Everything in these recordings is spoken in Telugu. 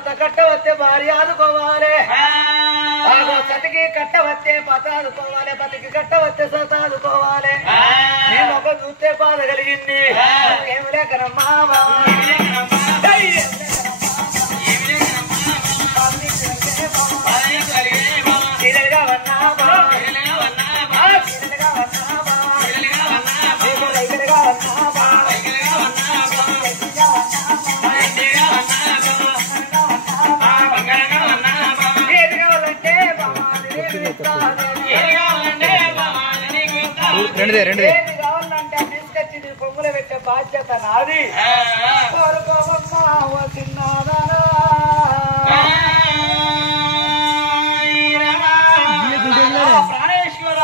భర్త కట్ట వస్తే భార్య ఆదుకోవాలి సతికి కట్ట వస్తే పత ఆదుకోవాలి పతికి కట్ట వస్తే సత ఆదుకోవాలి నేను ఒక చూస్తే బాధ కలిగింది ఏమి లేకనమ్మా రెండుదే కావాలంటే తీసుకొచ్చి నీ పొంగులు పెట్టే బాధ్యత నాది ప్రాణేశ్వర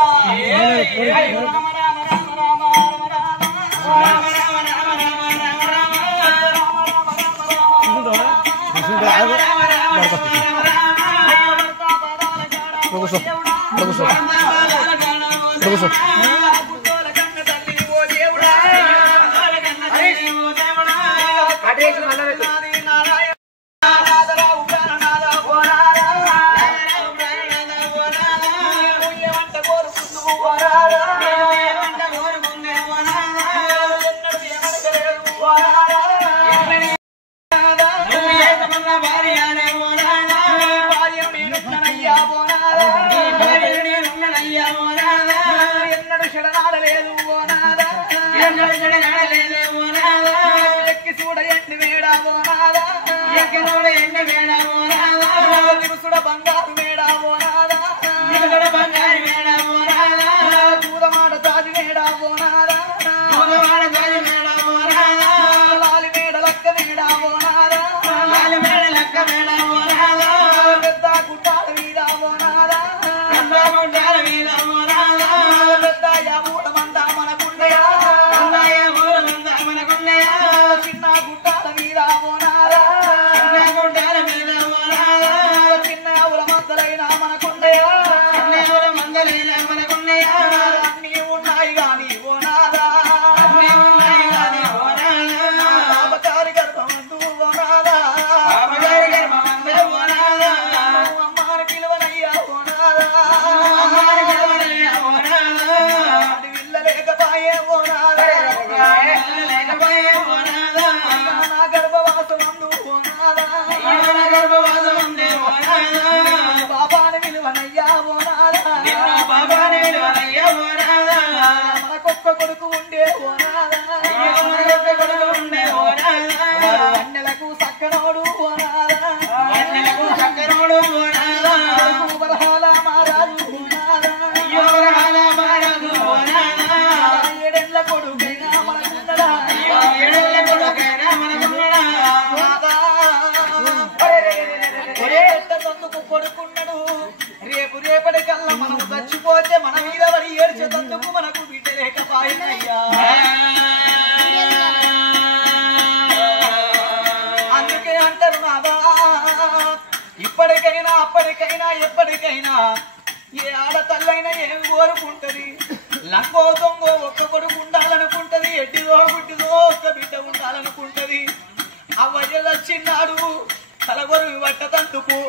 అప్పటికైనా ఎప్పటికైనా ఏ ఆడతల్లైనా ఏం కోరుకుంటది లంగో దొంగో ఒక్క కొడుకు ఉండాలనుకుంటది ఎడ్డిదో గుడ్డిదో ఒక్క బిడ్డ ఉండాలనుకుంటది అవ్వయ్య వచ్చిన్నాడు తలగొరు పట్టతందుకు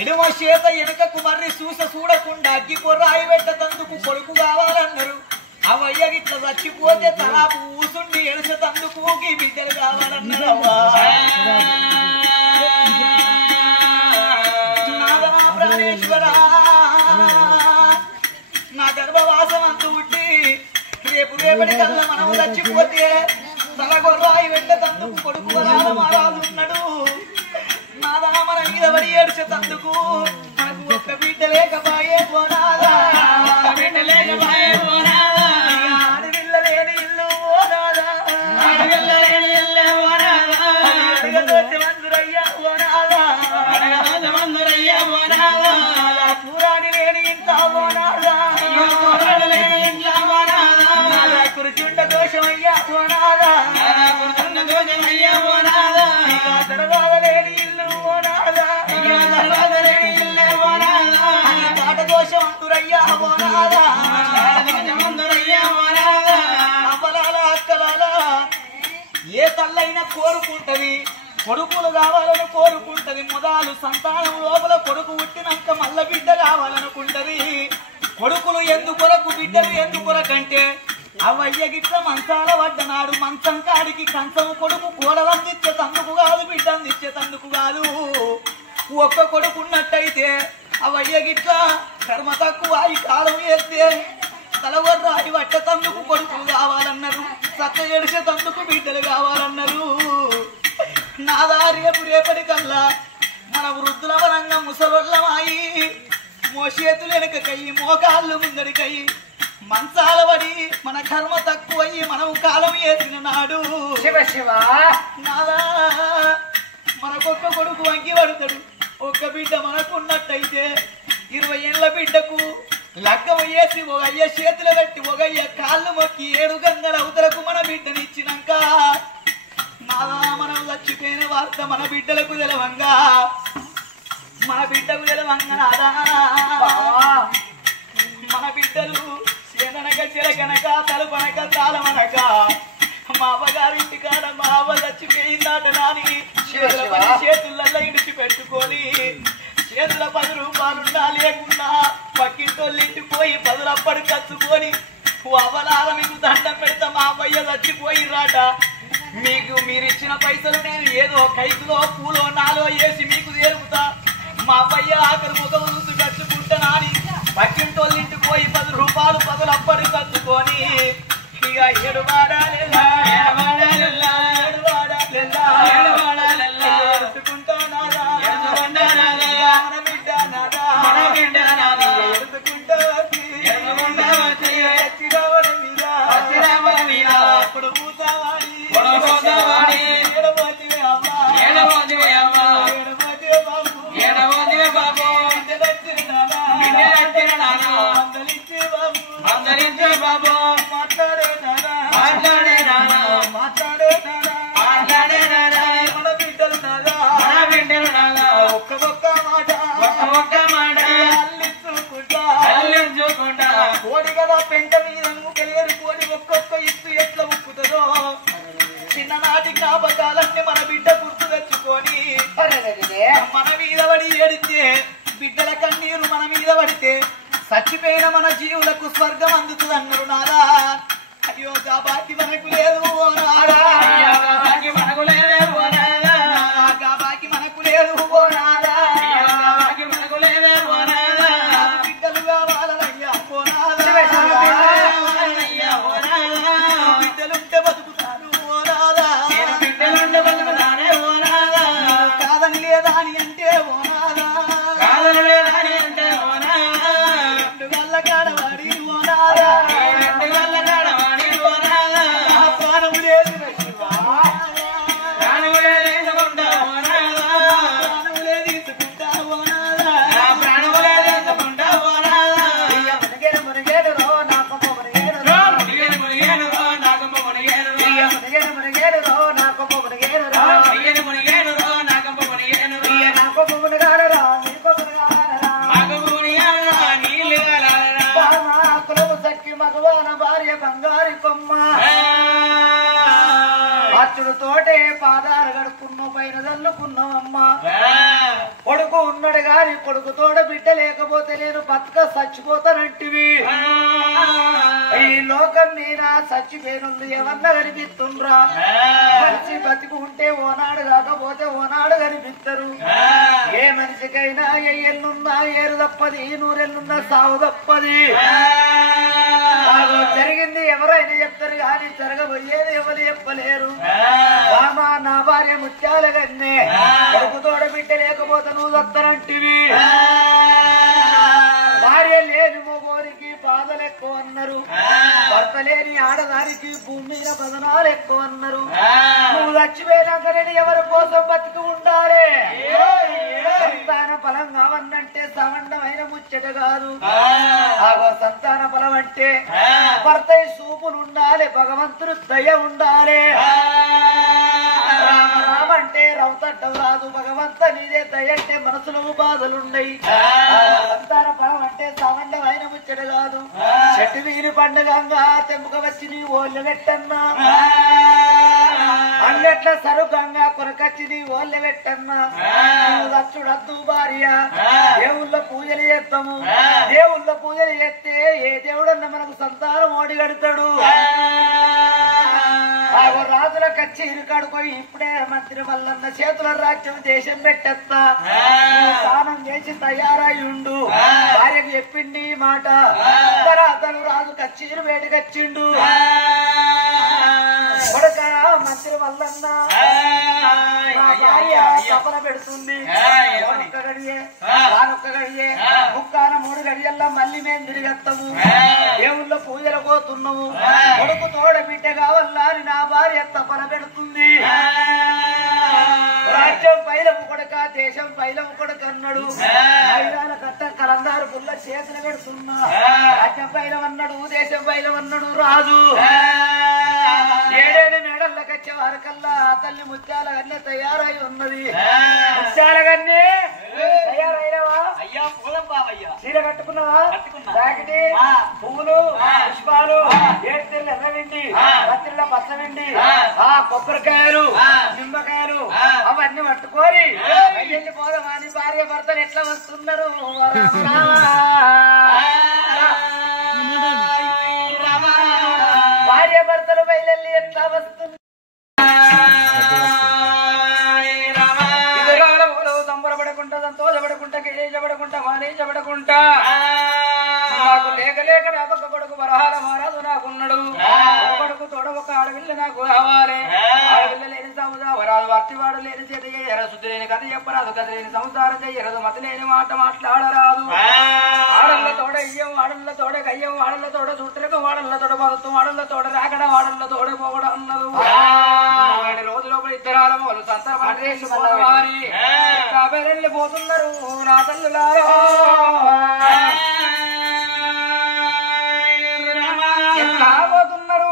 ఇడుమ చేత ఎనకకు మర్రి చూడకుండా అగ్గి పొర్రాయి పెట్టతందుకు కొడుకు కావాలన్నారు అవయ్య గిట్ల చచ్చిపోతే తలాపు ఊసుండి ఎడసతందుకు ఈ బిడ్డలు కావాలన్నారు అవ్వా ప్రాణేశ్వర నా గర్భవాసం అంటూ ఉండి రేపటి కల్లా మనము చచ్చిపోతే తలగొర్రాయి పెట్టతందుకు కొడుకు మహారాజు ఉన్నాడు నాదా మన మీద పడి ఏడ్చేతందుకు మనకు ఒక్క బిడ్డ లేకపాయే పోనాదా బిడ్డ లేకపాయే పోనాదా ఆడపిల్ల లేని ఇల్లు పోనాదా ఆడపిల్ల లేని ఇల్లు పోనాదా అడగదోసి మందురయ్యా పోనాదా అడగదోసి మందురయ్యా పోనాదా కూరాడి లేని ఇంత పోనాదా కూరాడి లేని ఇంత పోనాదా కురుచుండ దోషమయ్యా పోనాదా కురుచుండ దోషమయ్యా పోనాదా దర్వాద లేని ఇల్లు పోనాదా దర్వాద లేని ఇల్లు పోనాదా పాట దోషం అందురయ్యా పోనాదా దోషం అందురయ్యా పోనాదా అమ్మలాల అక్కలాల ఏ తల్లైనా కోరుకుంటది కొడుకులు కావాలని కోరుకుంటది మొదలు సంతానం లోపల కొడుకు పుట్టినాక మల్ల బిడ్డ కావాలనుకుంటది కొడుకులు ఎందుకొరకు బిడ్డలు ఎందుకొరకంటే అవయ్య గిట్ల మంచాల పడ్డనాడు మంచం కాడికి కంచం కొడుకు కోడలందిచ్చే తందుకు కాదు బిడ్డందిచ్చే తందుకు కాదు ఒక్క కొడుకున్నట్టయితే అవయ్య గిట్ల కర్మ తక్కువ ఈ కాలం వేస్తే తలవర్రాయి వట్ట తందుకు కొడుకులు కావాలన్నారు సత్త ఎడిసే తందుకు బిడ్డలు కావాలన్నారు నాదా రేపటికల్లా మన వృద్ధుల వరంగా ముసలొల్లమాయి మోసేతులు వెనకకయ్యి మోకాళ్ళు ముందడికయ్యి మంచాల పడి మన కర్మ తక్కువయ్యి మనం కాలం వేసిన నాడు శివ శివ నాదా మనకొక్క కొడుకు వంగి పడతాడు ఒక్క బిడ్డ మనకున్నట్టయితే 20 ఏళ్ల బిడ్డకు లగ్గం వేసి ఒక అయ్య చేతులు పెట్టి ఒక అయ్య కాళ్ళు మొక్కి 7 గంగల అవతలకు మన బిడ్డనిచ్చినాక నాదా మనం చచ్చిపోయిన వార్త మన బిడ్డలకు తెలవంగా మన బిడ్డకు తెలవంగా నాదా మన బిడ్డలు చేననక చిరకనక తలుపనక తాళమనక మా అవ్వగారింటి కాడ మా అవ్వ చచ్చిపోయిందాట నాని చేతులలో ఇడిచి పెట్టుకొని చేతుల 10 రూపాయలున్నా లేకున్నా పక్కింటోళ్ళింటి పోయి 10 అప్పటి కచ్చుకొని అవ్వలాల మీకు దండం పెడతా మా అవ్వయ్య చచ్చిపోయిరాట మీకు మీరిచ్చిన పైసలు నేను ఏదో కైకులో పూలో నాలో వేసి మీకు తేరుపుతా మా అవ్వయ్య ఆఖరి ముఖం చూసి కట్టుకుంటానా అని పక్కింటోళ్ళింటికి పోయి 10 రూపాయలు 10 అప్పటి కచ్చుకొని ఇక ఏడువాడాలెల్లా కోడి కదా పెంట మీద కలియరు కోడి ఒక్కొక్క ఇత్తు ఎట్లా ఉప్పుతుందో చిన్ననాటి జ్ఞాపకాలన్నీ మన బిడ్డ గుర్తు తెచ్చుకొని మన మీద పడి ఏడితే బిడ్డల కన్నీరు మన మీద పడితే చచ్చిపోయిన మన జీవులకు స్వర్గం అందుతుంది అన్నారు నాదా అయ్యో గాబాకి మనకు లేదు ఓ నాదా మనకు లేదు ఓ నాదా గాబాకి మనకు లేదు ఓ నాదా మనకు లేదు ఓ నాదా బిడ్డలు కావాలయ్యా ఓ నాదా బిడ్డలుంటే బతుకుతారు ఓ నాదా బిడ్డలుంటే బతుకుతారే ఓ నాదా కాదని లేదా అని అంటే ఓ నాదా కాదని లేదా అని అంటే ఓ నాదా గల్ల కాడవాడి ఓ నాదా గల్ల కాడవాడి ఓ నాదా ప్రాణం లేదు ప్రాణం లేదుకుంటా ఓ నాదా ప్రాణం లేదుకుంటా ఓ నాదా ప్రాణం లేదుకుంటా ఓ నాదా మునిగేడు రో నాకు మునిగేడు రో మునిగేడు రో నాకు మునిగేడు రో మునిగేడు రో నాకు మునిగేడు రో మునిగేడు రో నాకు మునిగేడు రో నాకు మునిగాడు రో నీకు మునిగాడు రో నాకు మునిగాడు రో నీళ్ళు గాలరా బామా కులము సక్కి మగవాన భార్య బంగారి కొమ్మ అచ్చుడు తోటే పాదాలు గడుక్కున్న పైన చల్లుకున్నామమ్మా కొడుకు ఉన్నాడు గాని కొడుకు తోడ బిడ్డ లేకపోతే నేను బతుక చచ్చిపోతానంటివి ఈ లోకం మీనా చచ్చిపోయినందు ఏమన్నా కనిపిస్తుండ్రా మనిషి బతికి ఉంటే ఓనాడు కాకపోతే ఓనాడు కనిపిస్తారు ఏ మనిషికైనా ఎల్లున్నా ఏరు తప్పది 100 ఏళ్ళున్నా సావు తప్పది జరిగింది ఎవరైనా చెప్తారు కానీ జరగబోయేది ఎవరు చెప్పలేరు బామా నా భార్య ముత్యాల గన్నే కొడుకు తోడ బిడ్డ లేకపోతే నువ్వు దత్తనంటివి భార్య లేని మొగోనికి బాధలు ఎక్కువ అన్నారు భర్త లేని ఆడదానికి భూమి మీద బదనాలు ఎక్కువ అన్నారు నువ్వు చచ్చిపోయినాక నేను ఎవరి కోసం బతికి ఉండాలి సంతాన ఫలం కావన్నంటే సమండమైన ముచ్చట కాదు ఆగో సంతాన ఫలం అంటే భర్త సూపులు ఉండాలి భగవంతుడు దయ ఉండాలి రామ రామ అంటే రౌతడ్డం రాదు భగవంత నీదే దయ అంటే మనసులో బాధలున్నాయి సంతాన ఫలం అంటే సమండమైన ముచ్చట కాదు చెట్టు వీరి పండుగంగా తెంపుక వచ్చి నీ ఓళ్ళు నెట్టన్నా అన్నెట్ల సరుగంగా కొనకచ్చి ఓళ్ళ పెట్టన్నా లచ్చుడద్దు భార్య దేవుళ్ళ పూజలు చేస్తాము దేవుళ్ళ పూజలు చేస్తే ఏ దేవుడన్నా మనకు సంతానం ఓడి కడతాడు రాజుల కచ్చి ఇరుకాడుకోయి ఇప్పుడే మంత్రి మల్లన్న చేతుల రాజ్యం దేశం పెట్టేస్తా స్నానం చేసి తయారయ్యుండు భార్యకు చెప్పిండి ఈ మాట అతను రాజు కచ్చీరు వేడికచ్చిండు కొడక మంత్రి మల్లన్న భార్య తపన పెడుతుంది ఒక్క గడియే నానొక్క గడియే ముక్కాన 3 గడియల్లా మళ్ళీ మేము తిరిగేస్తాము దేవుళ్ళ పూజలు పోతున్నాము కొడుకు తోడ బిడ్డ కావల్లా అని నా భార్య తపన పెడుతుంది రాజ్యం పైలము కొడక దేశం పైలము కొడక అన్నాడు ఐరాల కట్ట కలందారు పుల్ల చేతులు పెడుతున్నా రాజ్యం పైలం అన్నాడు దేశం పైలం అన్నాడు రాజు 7 మేడల్లోకి వచ్చే వరకల్లా తల్లి ముత్యాల గన్నే తయారై ఉన్నది ముత్యాల గన్నే తయారైనవా అయ్యా పోదాం బావయ్యా చీర కట్టుకున్నావా జాకెట్ పువ్వులు పుష్పాలు 7 తెల్ల ఎర్రవిండి పత్తిళ్ళ పచ్చవిండి కొబ్బరికాయలు నిమ్మకాయలు అవన్నీ పట్టుకొని వెళ్ళి పోదామా అని భార్య భర్తలు ఎట్లా వస్తున్నారు భార్య భర్తలు బయలు ఎట్లా వస్తున్నారు సంబరపడకుండా సంతోషపడకుండా గిరీజపడకుండా వాణిజపడకుండా నాకు లేక లేక నాకొక కొడుకు వరహాల మహారాజు నాకున్నాడు కొడుకు తోడ ఒక ఆడవిల్ల నాకు కావాలి ఆడవిల్ల లేని సంసారాలు వర్తివాడు లేని చేత ఎరసుద్దు లేని కథ చెప్పరాదు కథ లేని సంసారం చెయ్యరదు మత లేని మాట మాట్లాడరాదు ఆడళ్ళ తోడ అయ్యం ఆడళ్ళ తోడ కయ్యం ఆడళ్ళ తోడ చుట్టలకు వాడళ్ళ తోడ పదుతూ ఆడళ్ళ తోడ రాకడం ఆడళ్ళ తోడ పోవడం అన్నదు 7 రోజుల లోపల ఇద్దరాల వాళ్ళు సంతానం వెళ్ళిపోతున్నారు నా తల్లులారో ఎట్లా పోతున్నారు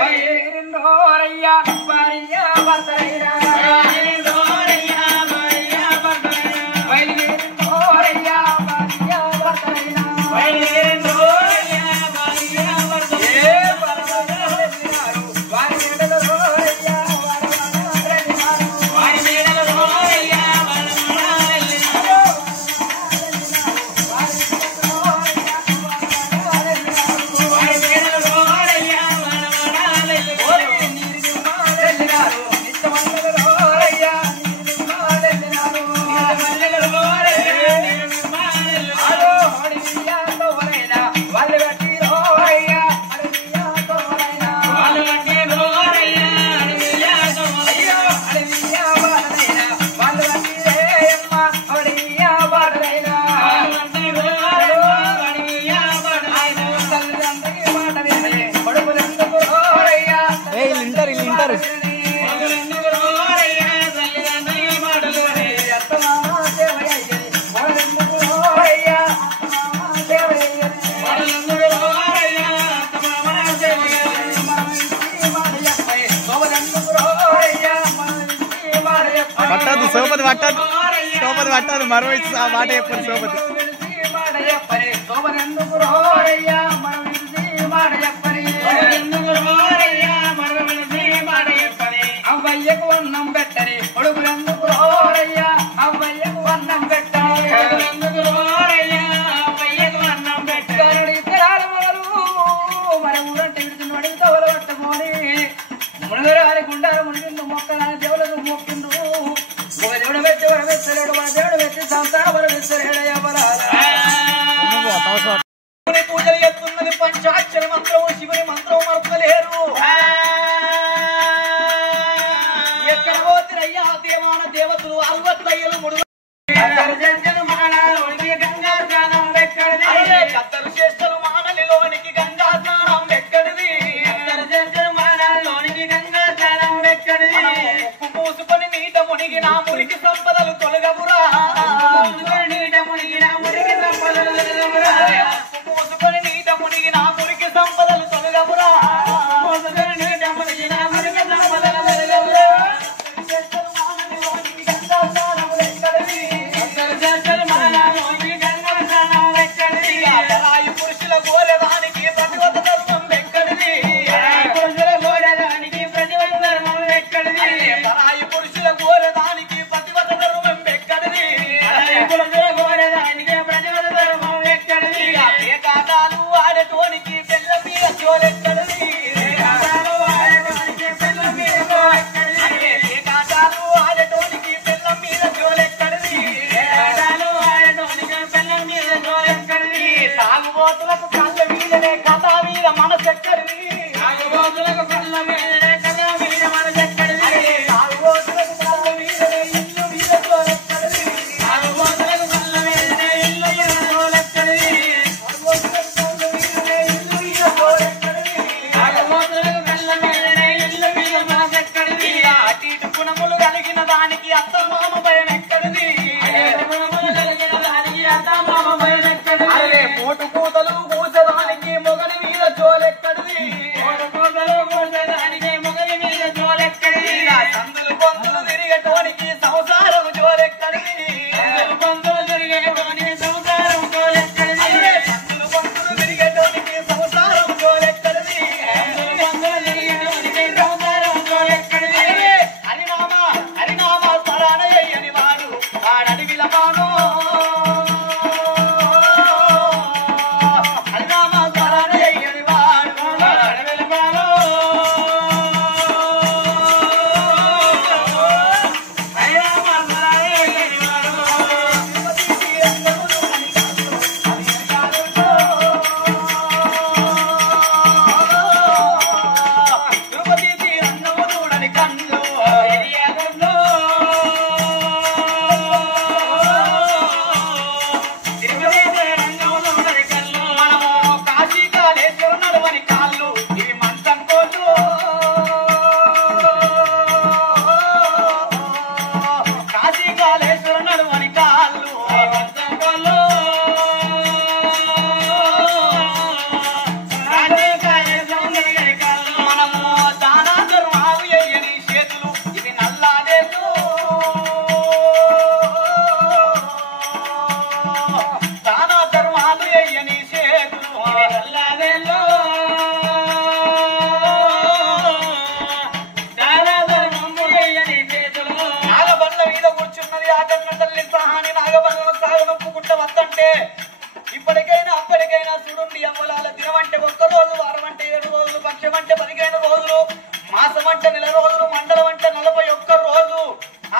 బయలుదేరిందోరయ్యా భార్య భర్తలైనా బయలుదేరిందోరయ్యా భార్య భర్తలైనా సోపతి పట్టదు సోపతి పట్టదు మరో ఆ మాట చెప్పండి సోపతి అవ్వయ్యకు అన్నం పెట్టని కొడుకులందుకు రోరయ్యా అవ్వయ్యకు అన్నం పెట్టని అవ్వయ్యకు అన్నం పెట్టని ఇద్దరాలు మన ఊరంటే విడుతున్న అడిగితే ఎవరు పట్టుకొని మునగరాని గుండారు మునిగిండు మొక్కరాని దేవులకు మొక్కిండు ఒక దేవుడు పెట్టి ఎవరు వెచ్చలేడు మన దేవుడు పెట్టి సంతానం ఎవరు వెచ్చలేడు ఎవరాల పూజలు చేస్తున్నది పంచాక్షర మంత్రం శివుని మంత్రం మరపలేరు ఎక్కడ పోతురయ్యా దేవాన దేవతలు 65 గంగా స్నానం ఎక్కడిది కత్తరు చేష్టలు మానలిలోనికి గంగా స్నానం ఎక్కడిది మానలోనికి గంగా స్నానం ఎక్కడిది ఉప్పు పూసుకొని నీట మునిగిన మురికి సంపదలు తొలగవురా నీట మునిగిన మురికి సంపదలు తొలగవురా ఉప్పు పూసుకొని నీట మునిగిన మురికి సంపదలు తొలగవురా నీట మునిగిన మురికి సంపదలు తొలగవురా పురుషుల గోరదానికి ప్రతివత ధర్మం ఎక్కడిది పురుషుల గోరదానికి ప్రతివత ధర్మం మామ భయం ఎక్కడిది అరే పోటు కూతలు కూసదానికి మొగని మీద జోలెక్కడిది సందులు పొందులు తిరిగటోనికి సంసారం జోలెక్కడిది సందులు పొందులు తిరిగటోనికి సంసారం జోలెక్కడిది హరినామ స్మరణయ్యని వాడు వాడడివిల మానో హరినామ స్మరణయ్యని వాడు వాడడివిల మానో ఇప్పటికైనా అప్పటికైనా చూడండి అమ్మలాల దినం అంటే 1 రోజు, వారం అంటే 7 రోజులు, పక్షం అంటే 15 రోజులు, మాసం అంటే 1 రోజులు, మండలం అంటే 41 రోజు.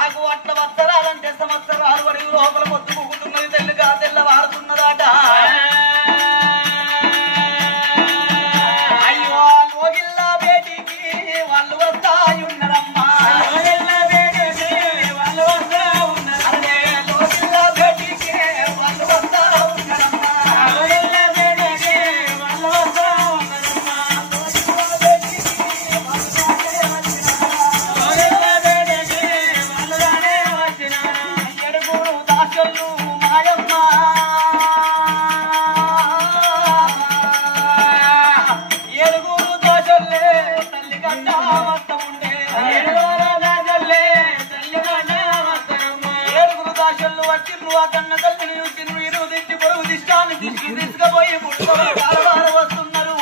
ఆకు అట్ల వత్సరాలంటే సంవత్సరాలు వరకు లోపల పొద్దు పుక్కుతున్నది, తెల్లుగా తెల్లవారుతున్నదాట. అయ్యో లోగిల్లా బేటికి వాళ్ళు వస్తాయున్నరమ్మా, లోగిల్లా బేటికి వాళ్ళు వస్తా ఉన్నారు. అదే లోగిల్లా బేటికి వాళ్ళు వస్తా ఉన్నారమ్మా, లోగిల్లా బేటికి వాళ్ళు వస్తా ఉన్నారమ్మా, లోగిల్లా బేటికి వాళ్ళు లోగిల్లా బేటికి వాళ్ళు రానే వచ్చినారు. ఎడుగురు దాసలు మాయమ్మ ఏడుగురు దాసల్లే తల్లి గడ్డ వస్త ఉండే, ఏడుగురు దాసల్లే తల్లి గడ్డ వస్తరమ్మ. ఏడుగురు దాసళ్ళు వచ్చి నువ్వు కన్న తల్లిని చూసి మీరు దిష్టి పొరుగు దిష్టాన్ని తీసుకుపోయి పుట్టుకొని వారవార వస్తున్నారు.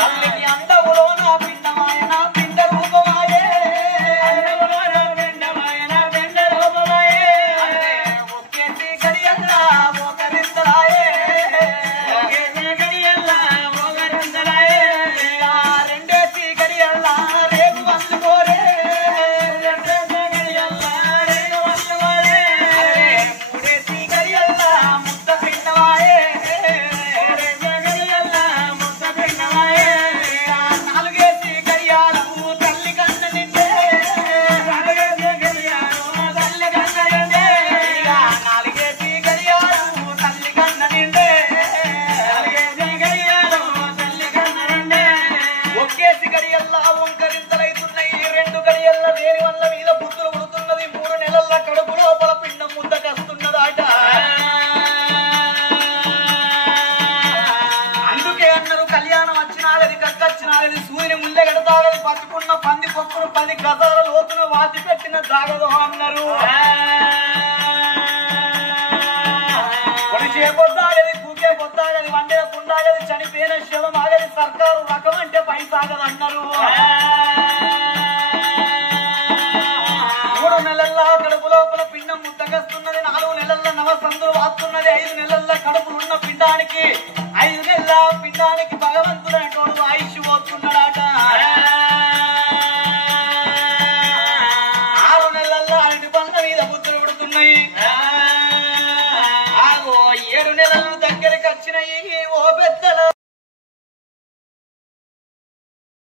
తల్లిని అందములో నా పిండమాయ, నా పిండ రూపమాయే, అందములో నా పిండమాయ, నా పిండ రూపమాయే. ఒక్కేసి గడియల్లా మోకరించలాయే, ఒక్కేసి గడియల్లా మోకరించలాయే. రెండేసి గడియల్లా రేగు అందుకోరే, రెండేసి గడియల్లా రేగు అందుకోరే. మూడేసి గడియల్లా ముద్ద పిండమాయే, మూడేసి గడియల్లా ముద్ద పిండమాయే. నాలుగేసి గడియాలము తల్లి కన్న నిండే, నాలుగేసి గడియాలము తల్లి కన్న నిండే. నాలుగేసి గడియాలము తల్లి కన్న నిండే, నాలుగేసి గడియాలము తల్లి కన్న నిండే. ఒక్కేసి గడియల్లా వంకరింతలైతున్నాయి, 2 గడియల్ల వేరి వల్ల మీద బుద్ధులు పుడుతున్నది, 3 నెలల కడుపు లోపల పిండం ముద్ద కస్తున్నదాట. అందుకే అన్నారు కళ్యాణం వచ్చినాగది కక్కచ్చినాగది, సూర్యుని ముందే గడతాగది, పట్టుకున్న పంది పొక్కును 10 గజాల లోతును వాతి పెట్టిన దాగదు అన్నారు. కొడిచే పొద్దాగది, కూకే పొద్దాగది, వండే కుండాగది, చనిపోయిన శవం ఆగది, సర్కారు రకం అంటే పైసాగదు అన్నారు. 3 నెలల్లో కడుపు లోపల పిండం ముద్దకస్తున్నది, 4 నెలల్లో నవ సందులు వాస్తున్నది, 5